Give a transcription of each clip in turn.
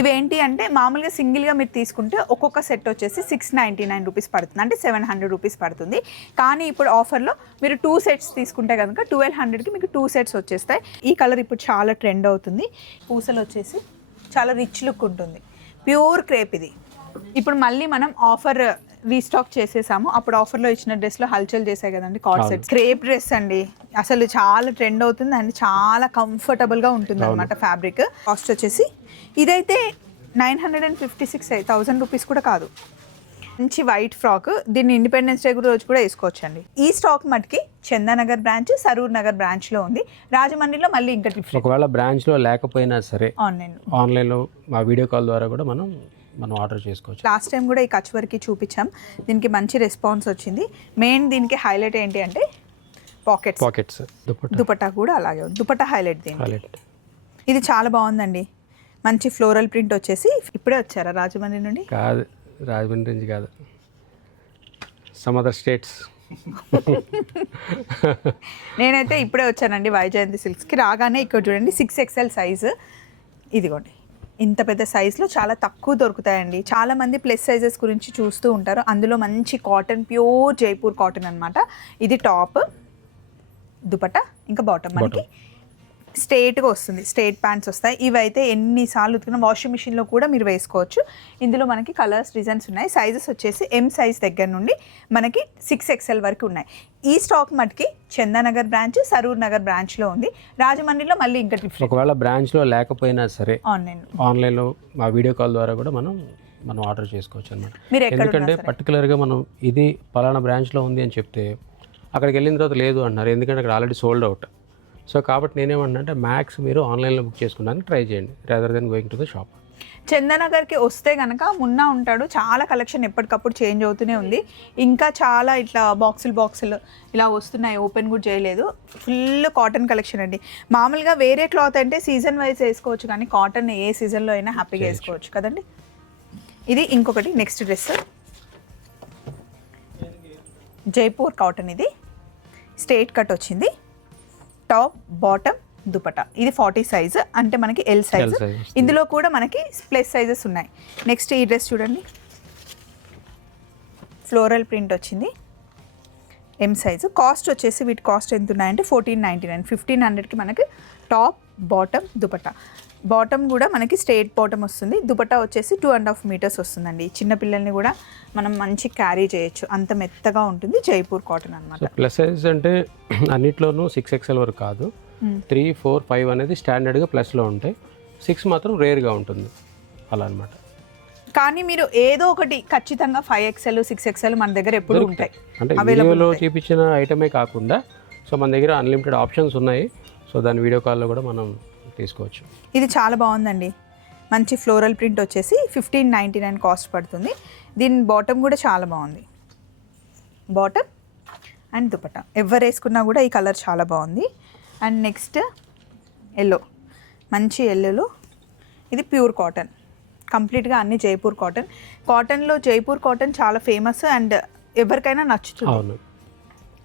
ఇవేంటి అంటే మామూలుగా సింగిల్గా మీరు తీసుకుంటే ఒక్కొక్క సెట్ వచ్చేసి 699 రూపీస్ పడుతుంది, అంటే 700 రూపీస్ పడుతుంది. కానీ ఇప్పుడు ఆఫర్లో మీరు 2 సెట్స్ తీసుకుంటే కనుక 1200కి మీకు 2 సెట్స్ వచ్చేస్తాయి. ఈ కలర్ ఇప్పుడు చాలా ట్రెండ్ అవుతుంది. పూసలు వచ్చేసి చాలా రిచ్ లుక్ ఉంటుంది, ప్యూర్ క్రేప్ ఇది. ఇప్పుడు మళ్ళీ మనం ఆఫర్ రీస్టాక్ చేసేసాము. అప్పుడు ఆఫర్లో ఇచ్చిన డ్రెస్లో హల్చల్ చేసాయి కదండి కార్డ్ సెట్. క్రేప్ డ్రెస్ అండి, అసలు చాలా ట్రెండ్ అవుతుంది అండ్ చాలా కంఫర్టబుల్గా ఉంటుంది అనమాట ఫ్యాబ్రిక్. కాస్ట్ వచ్చేసి ఇదైతే 956 రూపీస్ కూడా కాదు. మంచి వైట్ ఫ్రాక్, దీన్ని ఇండిపెండెన్స్ డే రోజు కూడా వేసుకోవచ్చు అండి. ఈ స్టాక్ మటుకి చందానగర్ బ్రాంచ్, సరూర్ నగర్ బ్రాంచ్లో ఉంది. రాజమండ్రిలో మళ్ళీ ఇంకా డిఫరెంట్. ఒకవేళ బ్రాంచ్లో లేకపోయినా సరే ఆన్లైన్లో మా వీడియో కాల్ ద్వారా కూడా మనం ఆర్డర్ చేసుకోవచ్చు. లాస్ట్ టైం కూడా ఈ కచ్ వర్క్కి చూపించాం, దీనికి మంచి రెస్పాన్స్ వచ్చింది. మెయిన్ దీనికి హైలైట్ ఏంటి అంటే పాకెట్స్ దుపట్టా కూడా అలాగే ఉంది. దుపట్టా హైలైట్ దీనికి. ఇది చాలా బాగుందండి, మంచి ఫ్లోరల్ ప్రింట్ వచ్చేసి. ఇప్పుడే వచ్చారా రాజమండ్రి నుండి? కాదు, రాజమండ్రి నుంచి కాదు, సమ్ అదర్ స్టేట్స్. నేనైతే ఇప్పుడే వచ్చానండి వైజయంతి సిల్క్స్కి. రాగానే ఇక్కడ చూడండి 6XL సైజు, ఇదిగోండి ఇంత పెద్ద సైజులో చాలా తక్కువ దొరుకుతాయండి. చాలామంది ప్లస్ సైజెస్ గురించి చూస్తూ ఉంటారు. అందులో మంచి కాటన్, ప్యూర్ జైపూర్ కాటన్ అనమాట. ఇది టాప్, దుపట్టా, ఇంకా బాటమ్ మనకి స్ట్రేట్గా వస్తుంది. స్ట్రేట్ ప్యాంట్స్ వస్తాయి. ఇవైతే ఎన్నిసార్లు ఉతికినా వాషింగ్ మిషన్లో కూడా మీరు వేసుకోవచ్చు. ఇందులో మనకి కలర్స్, డిజైన్స్ ఉన్నాయి. సైజెస్ వచ్చేసి M సైజ్ దగ్గర నుండి మనకి 6XL వరకు ఉన్నాయి. ఈ స్టాక్ మటుకి చందానగర్ బ్రాంచ్, సరూర్ నగర్ బ్రాంచ్లో ఉంది. రాజమండ్రిలో మళ్ళీ ఇంకా డిఫరెంట్. ఒకవేళ బ్రాంచ్లో లేకపోయినా సరే ఆన్లైన్లో మా వీడియో కాల్ ద్వారా కూడా మనం ఆర్డర్ చేసుకోవచ్చు అనమాట. ఎందుకంటే పర్టికులర్గా మనం ఇది పలానా బ్రాంచ్లో ఉంది అని చెప్తే అక్కడికి వెళ్ళిన తర్వాత లేదు అంటున్నారు, ఎందుకంటే అక్కడ ఆల్రెడీ సోల్డ్ అవుట్. సో కాబట్టి నేనేమన్నా అంటే మ్యాక్స్ మీరు ఆన్లైన్లో బుక్ చేసుకోవడానికి ట్రై చేయండి, rather than going to the shop. చందానగర్కి వస్తే కనుక మున్నా ఉంటాడు, చాలా కలెక్షన్ ఎప్పటికప్పుడు చేంజ్ అవుతూనే ఉంది. ఇంకా చాలా ఇట్లా బాక్సులు ఇలా వస్తున్నాయి, ఓపెన్ కూడా చేయలేదు. ఫుల్ కాటన్ కలెక్షన్ అండి. మామూలుగా వేరే క్లాత్ అంటే సీజన్ వైజ్ వేసుకోవచ్చు, కానీ కాటన్ ఏ సీజన్లో అయినా హ్యాపీగా వేసుకోవచ్చు కదండి. ఇది ఇంకొకటి నెక్స్ట్ డ్రెస్, జైపూర్ కాటన్. ఇది స్ట్రైట్ కట్ వచ్చింది, టాప్, బాటమ్, దుపట్టా. ఇది 40 సైజు, అంటే మనకి L సైజు. ఇందులో కూడా మనకి ప్లస్ సైజెస్ ఉన్నాయి. నెక్స్ట్ ఈ డ్రెస్ చూడండి, ఫ్లోరల్ ప్రింట్ వచ్చింది, M సైజు. కాస్ట్ వచ్చేసి వీటి కాస్ట్ ఎంత ఉన్నాయంటే 1499, 1500కి మనకి టాప్, బాటమ్, దుపట్టా. బాటమ్ కూడా మనకి స్ట్రైట్ బాటమ్ వస్తుంది. దుపట్టా వచ్చేసి 2.5 మీటర్స్ వస్తుందండి. చిన్నపిల్లల్ని కూడా మనం మంచి క్యారీ చేయొచ్చు, అంత మెత్తగా ఉంటుంది. జైపూర్ కాటన్ అనమాట. ప్లస్ సైజ్ అంటే అన్నిట్లోనూ 6XL వరకు కాదు, 3, 4, 5 అనేది స్టాండర్డ్గా ప్లస్లో ఉంటాయి, 6 మాత్రం రేర్గా ఉంటుంది అలా అనమాట. కానీ మీరు ఏదో ఒకటి ఖచ్చితంగా 5XL, 6XL మన దగ్గర ఎప్పుడు ఉంటాయి. అంటే వీడియోలో చూపించిన ఐటమే కాకుండా సో మన దగ్గర అన్లిమిటెడ్ ఆప్షన్స్ ఉన్నాయి. సో దాని వీడియో కాల్లో కూడా మనం తీసుకోవచ్చు. ఇది చాలా బాగుందండి, మంచి ఫ్లోరల్ ప్రింట్ వచ్చేసి 1599 కాస్ట్ పడుతుంది. దీని బాటమ్ కూడా చాలా బాగుంది, బాటమ్ అండ్ దుపట్టా. ఎవరు వేసుకున్నా కూడా ఈ కలర్ చాలా బాగుంది. అండ్ నెక్స్ట్ ఎల్లో, మంచి ఎల్లోలో ఇది ప్యూర్ కాటన్, కంప్లీట్గా అన్ని జైపూర్ కాటన్. కాటన్లో జైపూర్ కాటన్ చాలా ఫేమస్ అండ్ ఎవరికైనా నచ్చుతుంది.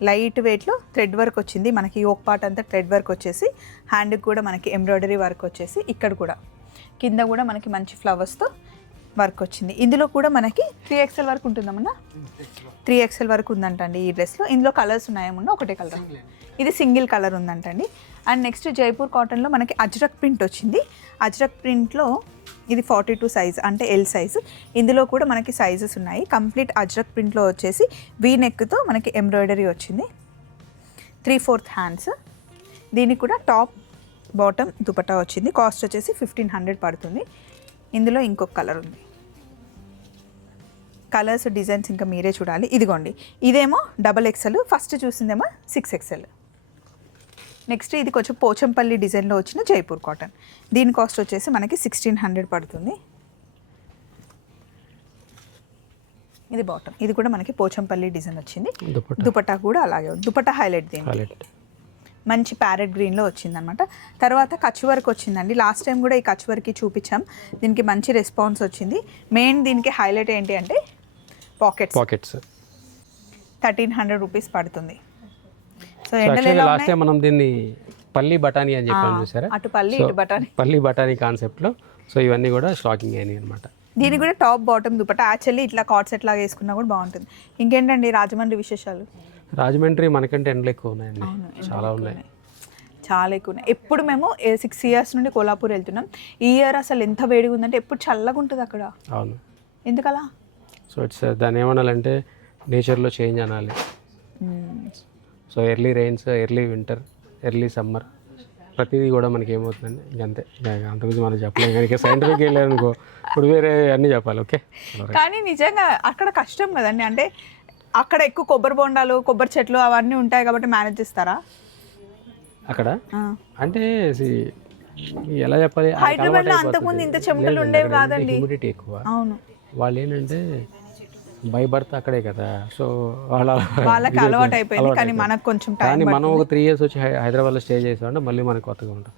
లైట్ వెయిట్లో థ్రెడ్ వర్క్ వచ్చింది మనకి. యోక్ పార్ట్ అంతా థ్రెడ్ వర్క్ వచ్చేసి, హ్యాండ్కి కూడా మనకి ఎంబ్రాయిడరీ వర్క్ వచ్చేసి, ఇక్కడ కూడా కింద కూడా మనకి మంచి ఫ్లవర్స్తో వర్క్ వచ్చింది. ఇందులో కూడా మనకి 3XL వరకు ఉంటుందమ్మా, 3XL వరకు ఉందంటండి ఈ డ్రెస్లో. ఇందులో కలర్స్ ఉన్నాయేమన్నా, ఒకటే కలర్, ఇది సింగిల్ కలర్ ఉందంటండి. అండ్ నెక్స్ట్ జైపూర్ కాటన్లో మనకి అజ్రక్ ప్రింట్ వచ్చింది. అజ్రక్ ప్రింట్లో ఇది 42 సైజ్, అంటే L సైజు. ఇందులో కూడా మనకి సైజెస్ ఉన్నాయి. కంప్లీట్ అజ్రక్ ప్రింట్లో వచ్చేసి వీ నెక్తో మనకి ఎంబ్రాయిడరీ వచ్చింది, 3/4 హ్యాండ్స్. దీనికి కూడా టాప్, బాటమ్, దుపట్టా వచ్చింది. కాస్ట్ వచ్చేసి 1500 పడుతుంది. ఇందులో ఇంకొక కలర్ ఉంది. కలర్స్, డిజైన్స్ ఇంకా మీరే చూడాలి. ఇదిగోండి, ఇదేమో XXL, ఫస్ట్ చూసిందేమో 6XL. నెక్స్ట్ ఇది కొంచెం పోచంపల్లి డిజైన్లో వచ్చిన జైపూర్ కాటన్. దీని కాస్ట్ వచ్చేసి మనకి 1600 పడుతుంది. ఇది బాటమ్, ఇది కూడా మనకి పోచంపల్లి డిజైన్ వచ్చింది. దుపట్టా కూడా అలాగే ఉంది. దుపట్టా హైలైట్ దీనికి మంచి ప్యారెట్ గ్రీన్లో వచ్చిందనమాట. తర్వాత కచ్ వర్క్ వచ్చిందండి. లాస్ట్ టైం కూడా ఈ కచ్ వర్క్కి చూపించాం, దీనికి మంచి రెస్పాన్స్ వచ్చింది. మెయిన్ దీనికి హైలైట్ ఏంటి అంటే పాకెట్స్ 1300 రూపీస్ పడుతుంది. సో లాస్ట్ టైం మనం దీన్ని పల్లి బఠానీ అని చెప్పాను చూసారా, అటు పల్లి ఇటు బఠానీ, పల్లి బఠానీ కాన్సెప్ట్లో సో ఇవన్నీ కూడా స్టాకింగ్ అయినాయి అనమాట. దీని కూడా టాప్ బాటమ్ దుపట్టా యాక్చువల్లీ ఇట్లా కార్డ్ సెట్ లాగా వేసుకున్నా కూడా బాగుంటుంది. ఇంకేంటండి రాజమండ్రి విశేషాలు? రాజమండ్రి మనకంటే ఎండలు ఎక్కువ ఉన్నాయండి, చాలా ఉన్నాయి, చాలా ఎక్కువ ఉన్నాయి. ఎప్పుడు మేము 6 years నుండి కోల్హాపూర్ వెళ్తున్నాం. ఈ ఇయర్ అసలు ఎంత వేడిగా ఉందంటే ఎప్పుడు చల్లగా ఉంటుంది అక్కడ. అవును, ఎందుకలా? సో ఇట్స్ దాన్ని ఏమనాలంటే నేచర్లో చేంజ్ అనాలి. So early rains, early winter, early summer, ప్రతిదీ కూడా మనకి ఏమవుతుందండి ఇంకంతే. అంతకుమించి మనం చెప్పలేము. కానీ సైంటిఫిక్ వెళ్ళారనుకో ఇప్పుడు వేరే అన్నీ చెప్పాలి. ఓకే, కానీ నిజంగా అక్కడ కష్టం కదండి. అంటే అక్కడ ఎక్కువ కొబ్బరి బొండాలు, కొబ్బరి చెట్లు అవన్నీ ఉంటాయి కాబట్టి మేనేజ్ చేస్తారా అక్కడ? అంటే ఎలా చెప్పాలి, హైదరాబాద్లో అంతకుముందు ఇంత చెమటలు ఉండేవి కాదండి, హ్యూమిడిటీ ఎక్కువ. అవును, వాళ్ళు ఏంటంటే బై బర్త్ అక్కడే కదా, సో వాళ్ళకి అలవాటు అయిపోయింది. కానీ మనకు కొంచెం టైం. కానీ మనం ఒక 3 years వచ్చి హైదరాబాద్లో స్టే చేసామంటే మళ్ళీ మనకు కొత్తగా ఉంటుంది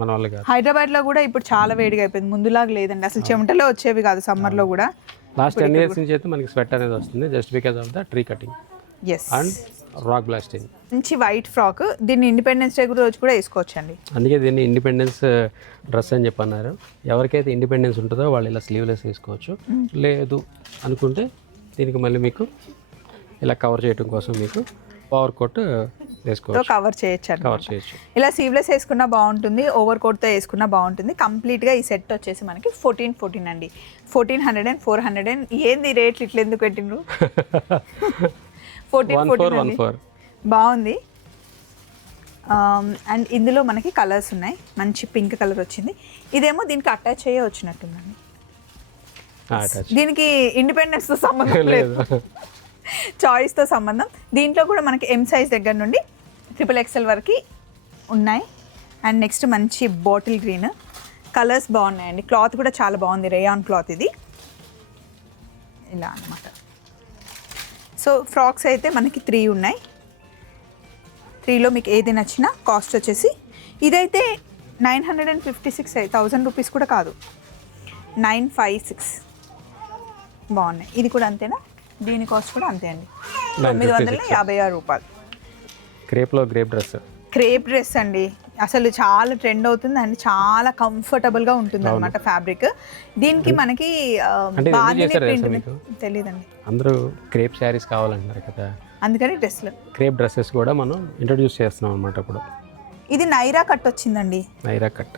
మన వాళ్ళు కాదు. హైదరాబాద్లో కూడా ఇప్పుడు చాలా వేడిగా అయిపోయింది, ముందులాగా లేదండి. అసలు చెమటలో వచ్చేవి కాదు సమ్మర్లో కూడా. లాస్ట్ 10 years నుంచి అయితే మనకి స్వెట్ అనేది వస్తుంది, just because of the tree cutting and rock blasting. మంచి వైట్ ఫ్రాక్, దీన్ని ఇండిపెండెన్స్ డే రోజు కూడా వేసుకోవచ్చు అండి. అందుకే దీన్ని ఇండిపెండెన్స్ డ్రెస్ అని చెప్పన్నారు. ఎవరికైతే ఇండిపెండెన్స్ ఉంటుందో వాళ్ళు ఇలా స్లీవ్లెస్ వేసుకోవచ్చు. లేదు అనుకుంటే దీనికి మళ్ళీ మీకు ఇలా కవర్ చేయడం కోసం మీకు ఓవర్ కోట్ వేసుకోవచ్చు, కవర్ చేయొచ్చు. ఇలా స్లీవ్లెస్ వేసుకున్నా బాగుంటుంది, ఓవర్ కోట్తో వేసుకున్నా బాగుంటుంది. కంప్లీట్గా ఈ సెట్ వచ్చేసి మనకి 1414 అండి. 1400 400. ఏంది రేట్లు ఇట్లా ఎందుకు పెట్టిండ్రు? 1414 బాగుంది. అండ్ ఇందులో మనకి కలర్స్ ఉన్నాయి. మంచి పింక్ కలర్ వచ్చింది. ఇదేమో దీనికి అటాచ్ అయ్యే వచ్చినట్టుందండి. దీనికి ఇండిపెండెన్స్తో సంబంధం లేదు, చాయిస్తో సంబంధం. దీంట్లో కూడా మనకి M size దగ్గర నుండి XXL వరకు ఉన్నాయి. అండ్ నెక్స్ట్ మంచి బాటిల్ గ్రీన్ కలర్స్ బాగున్నాయండి. క్లాత్ కూడా చాలా బాగుంది, రేయాన్ క్లాత్ ఇది. ఇలా అన్నమాట. సో ఫ్రాక్స్ అయితే మనకి 3 ఉన్నాయి. 3లో మీకు ఏది నచ్చినా. కాస్ట్ వచ్చేసి ఇదైతే 956, 1000 రూపీస్ కూడా కాదు, 956. బాగున్నాయి. ఇది కూడా అంతేనా? దీని కాస్ట్ కూడా అంతే అండి, 956 రూపాయలు. క్రేప్ డ్రెస్ అండి, అసలు చాలా ట్రెండ్ అవుతుంది అండి. చాలా కంఫర్టబుల్గా ఉంటుంది అనమాట ఫ్యాబ్రిక్. దీనికి మనకి తెలియదండి, అందరూ క్రేప్ శారీస్ కావాలంటున్నారు కదా, అందుకని డ్రెస్లు క్రేప్ డ్రెస్సెస్ కూడా మనం ఇంట్రొడ్యూస్ చేస్తున్నాం అనమాట. ఇప్పుడు ఇది నైరా కట్ వచ్చిందండి. నైరా కట్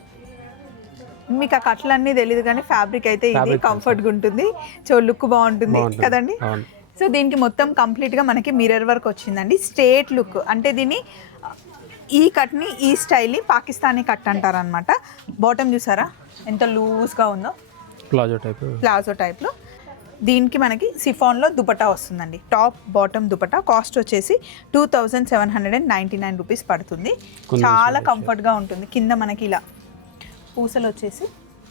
మీకు ఆ కట్లన్నీ తెలియదు కానీ ఫ్యాబ్రిక్ అయితే ఇది కంఫర్ట్గా ఉంటుంది, సో లుక్ బాగుంటుంది కదండి. సో దీనికి మొత్తం కంప్లీట్గా మనకి మిర్రర్ వర్క్ వచ్చిందండి. స్ట్రేట్ లుక్ అంటే దీన్ని ఈ కట్ని, ఈ స్టైల్ని పాకిస్తానీ కట్ అంటారు అనమాట. బాటమ్ చూసారా ఎంత లూజ్గా ఉందో, ప్లాజో టైప్లో. దీనికి మనకి సిఫాన్లో దుపట్టా వస్తుందండి. Top bottom dupatta. కాస్ట్ వచ్చేసి 2799 రూపీస్ పడుతుంది. చాలా కంఫర్ట్గా ఉంటుంది. కింద మనకి ఇలా పూసలు వచ్చేసి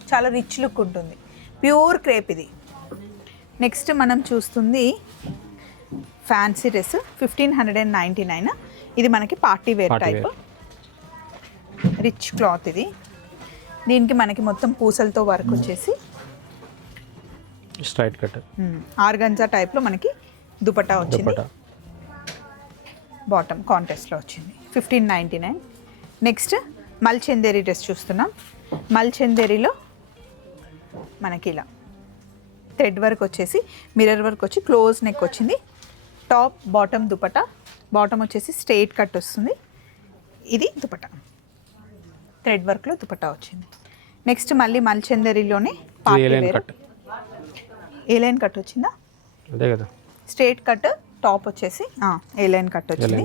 చాలా రిచ్ లుక్ ఉంటుంది. ప్యూర్ క్రేప్ ఇది. నెక్స్ట్ మనం చూస్తుంది ఫ్యాన్సీ డ్రెస్ 1599. ఇది మనకి party wear type, rich cloth ఇది. దీనికి మనకి మొత్తం పూసలతో వర్క్ వచ్చేసి స్ట్రైట్ కట్ ఆర్గంజా టైప్లో మనకి దుపట్టా వచ్చింది. బాటమ్ కాంటెస్ట్లో వచ్చింది 1599. నెక్స్ట్ మల్చందేరి డ్రెస్ చూస్తున్నాం. మల్చందేరిలో మనకి ఇలా థ్రెడ్ వర్క్ వచ్చేసి మిర్రర్ వర్క్ వచ్చి క్లోజ్ నెక్ వచ్చింది. Top bottom dupatta. బాటమ్ వచ్చేసి స్ట్రైట్ కట్ వస్తుంది. ఇది దుపట్టా, థ్రెడ్ వర్క్లో దుపట్టా వచ్చింది. నెక్స్ట్ మళ్ళీ మల్చందేరిలోనే ఏ లైన్ కట్ వచ్చిందా, అదే కదా, స్ట్రైట్ కట్. టాప్ వచ్చేసి ఏ లైన్ కట్ వచ్చింది.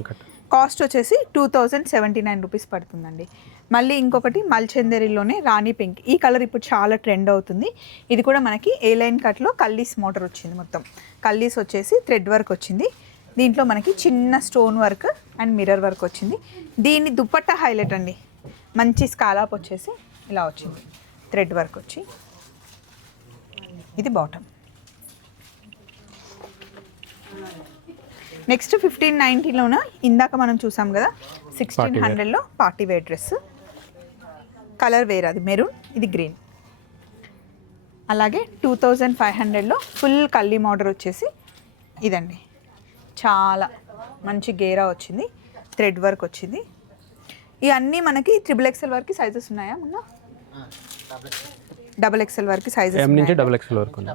కాస్ట్ వచ్చేసి 2079 రూపీస్ పడుతుందండి. మళ్ళీ ఇంకొకటి మల్చందేరిలోనే రాణి పింక్. ఈ కలర్ ఇప్పుడు చాలా ట్రెండ్ అవుతుంది. ఇది కూడా మనకి ఏ లైన్ కట్లో కల్లీస్ మోటర్ వచ్చింది. మొత్తం కల్లీస్ వచ్చేసి థ్రెడ్ వర్క్ వచ్చింది. దీంట్లో మనకి చిన్న stone work and mirror work వచ్చింది. దీని దుపట్టా హైలైట్ అండి. మంచి స్కాలాప్ వచ్చేసి ఇలా వచ్చింది, థ్రెడ్ వర్క్ వచ్చి. ఇది బాటమ్. నెక్స్ట్ 1590లోన ఇందాక మనం చూసాం కదా 1600లో party wear dress. Colour wear, అది మెరూన్, ఇది గ్రీన్. అలాగే 2500లో ఫుల్ కల్లీ మోడర్ వచ్చేసి ఇదండి. చాలా మంచి గేరా వచ్చింది, థ్రెడ్ వర్క్ వచ్చింది. ఇవన్నీ మనకి XXL వరకు సైజెస్ ఉన్నాయా మొన్న? XXL వరకు సైజెస్ M నుంచి XXL వరకు ఉంది.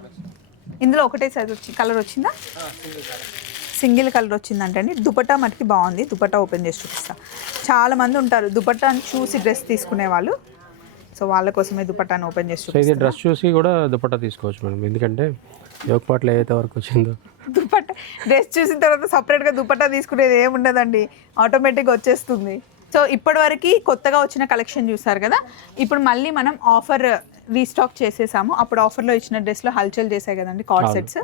ఇందులో ఒకటే సైజ్ కలర్ వచ్చిందా? సింగిల్ కలర్ వచ్చిందంటే అండి. దుపట్టా మటుకి బాగుంది. దుపట్టా ఓపెన్ చేసి చూపిస్తా. చాలా మంది ఉంటారు దుపట్టాని చూసి డ్రెస్ తీసుకునే వాళ్ళు, సో వాళ్ళ కోసమే దుపట్టాని ఓపెన్ చేసి చూపిస్తా. ఇది డ్రెస్ చూసి కూడా దుపట్టా తీసుకోవచ్చు మేడం, ఎందుకంటే యోగపాట్లు ఏదైతే వరకు వచ్చిందో దుపట్టా డ్రెస్ చూసిన తర్వాత సపరేట్గా దుపట్టా తీసుకునేది ఏముండదండి, ఆటోమేటిక్గా వచ్చేస్తుంది. సో ఇప్పటివరకు కొత్తగా వచ్చిన కలెక్షన్ చూసారు కదా, ఇప్పుడు మళ్ళీ మనం ఆఫర్ రీస్టాక్ చేసేసాము. అప్పుడు ఆఫర్లో ఇచ్చిన డ్రెస్లో హల్చల్ చేసాయి కదండి కార్డ్ సెట్స్.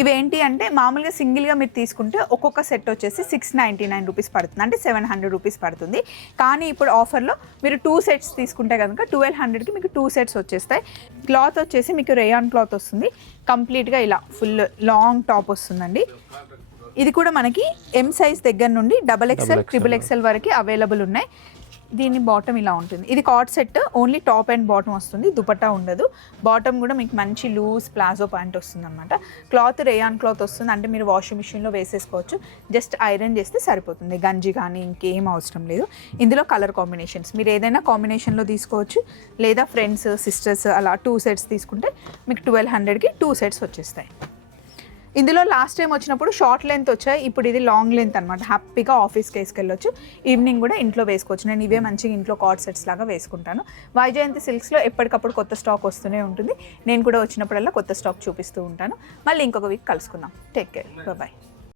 ఇవేంటి అంటే మామూలుగా సింగిల్గా మీరు తీసుకుంటే ఒక్కొక్క సెట్ వచ్చేసి 699 రూపీస్ పడుతుంది, అంటే 700 రూపీస్ పడుతుంది. కానీ ఇప్పుడు ఆఫర్లో మీరు 2 సెట్స్ తీసుకుంటే కనుక 1200కి మీకు 2 సెట్స్ వచ్చేస్తాయి. క్లాత్ వచ్చేసి మీకు రేయాన్ క్లాత్ వస్తుంది, కంప్లీట్గా ఇలా ఫుల్ లాంగ్ టాప్ వస్తుందండి. ఇది కూడా మనకి M సైజ్ దగ్గర నుండి XXL, XXL వరకు అవైలబుల్ ఉన్నాయి. దీని బాటమ్ ఇలా ఉంటుంది. ఇది card set, only top and bottom వస్తుంది, దుపట్టా ఉండదు. బాటమ్ కూడా మీకు మంచి లూజ్ ప్లాజో ప్యాంట్ వస్తుంది అనమాట. క్లాత్ రేయాన్ క్లాత్ వస్తుంది, అంటే మీరు వాషింగ్ మిషన్లో వేసేసుకోవచ్చు, జస్ట్ ఐరన్ చేస్తే సరిపోతుంది. గంజి కానీ ఇంకేం అవసరం లేదు. ఇందులో కలర్ కాంబినేషన్స్ మీరు ఏదైనా కాంబినేషన్లో తీసుకోవచ్చు, లేదా ఫ్రెండ్స్ సిస్టర్స్ అలా 2 సెట్స్ తీసుకుంటే మీకు 1200కి 2 సెట్స్ వచ్చేస్తాయి. ఇందులో లాస్ట్ టైం వచ్చినప్పుడు షార్ట్ లెంత్ వచ్చాయి, ఇప్పుడు ఇది లాంగ్ లెంత్ అనమాట. హ్యాపీగా ఆఫీస్కి వేసుకెళ్ళొచ్చు, ఈవినింగ్ కూడా ఇంట్లో వేసుకోవచ్చు. నేను ఇవే మంచిగా ఇంట్లో కార్డ్ సెట్స్ లాగా వేసుకుంటాను. వైజయంతి సిల్క్స్లో ఎప్పటికప్పుడు కొత్త స్టాక్ వస్తూనే ఉంటుంది. నేను కూడా వచ్చినప్పుడల్లా కొత్త స్టాక్ చూపిస్తూ ఉంటాను. మళ్ళీ ఇంకొక వీక్ కలుసుకుందాం. Take care, bye.